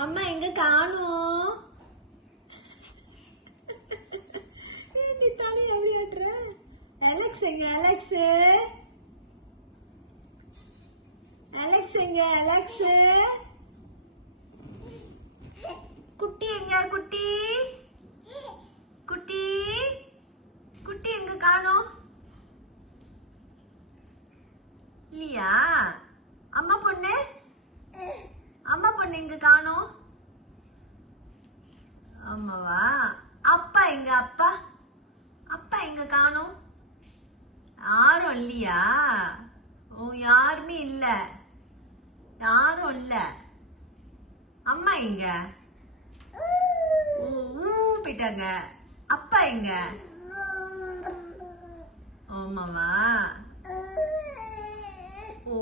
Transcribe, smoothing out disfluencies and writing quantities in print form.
அம்மா எங்க காணோம்? நீ தானே எப்படி ஆடுற? அலெக்ஸ் எங்க? அலெக்ஸ் அலெக்ஸ் எங்க? அலெக்ஸ் குட்டி எங்க? குட்டி குட்டி குட்டி எங்க காணோம்? இல்லையா? அம்மா பொண்ணு அம்மா பொண்ணு எங்க காணோம்? ஆமாவா? அப்பா எங்க? அப்பா அப்பா எங்க காணோம்? யாரும் இல்லையா? ஓ யாருமே இல்ல, யாரும் இல்ல. அம்மா எங்க? போயிட்டாங்க. அப்பா எங்க? ஆமாவா? ஓ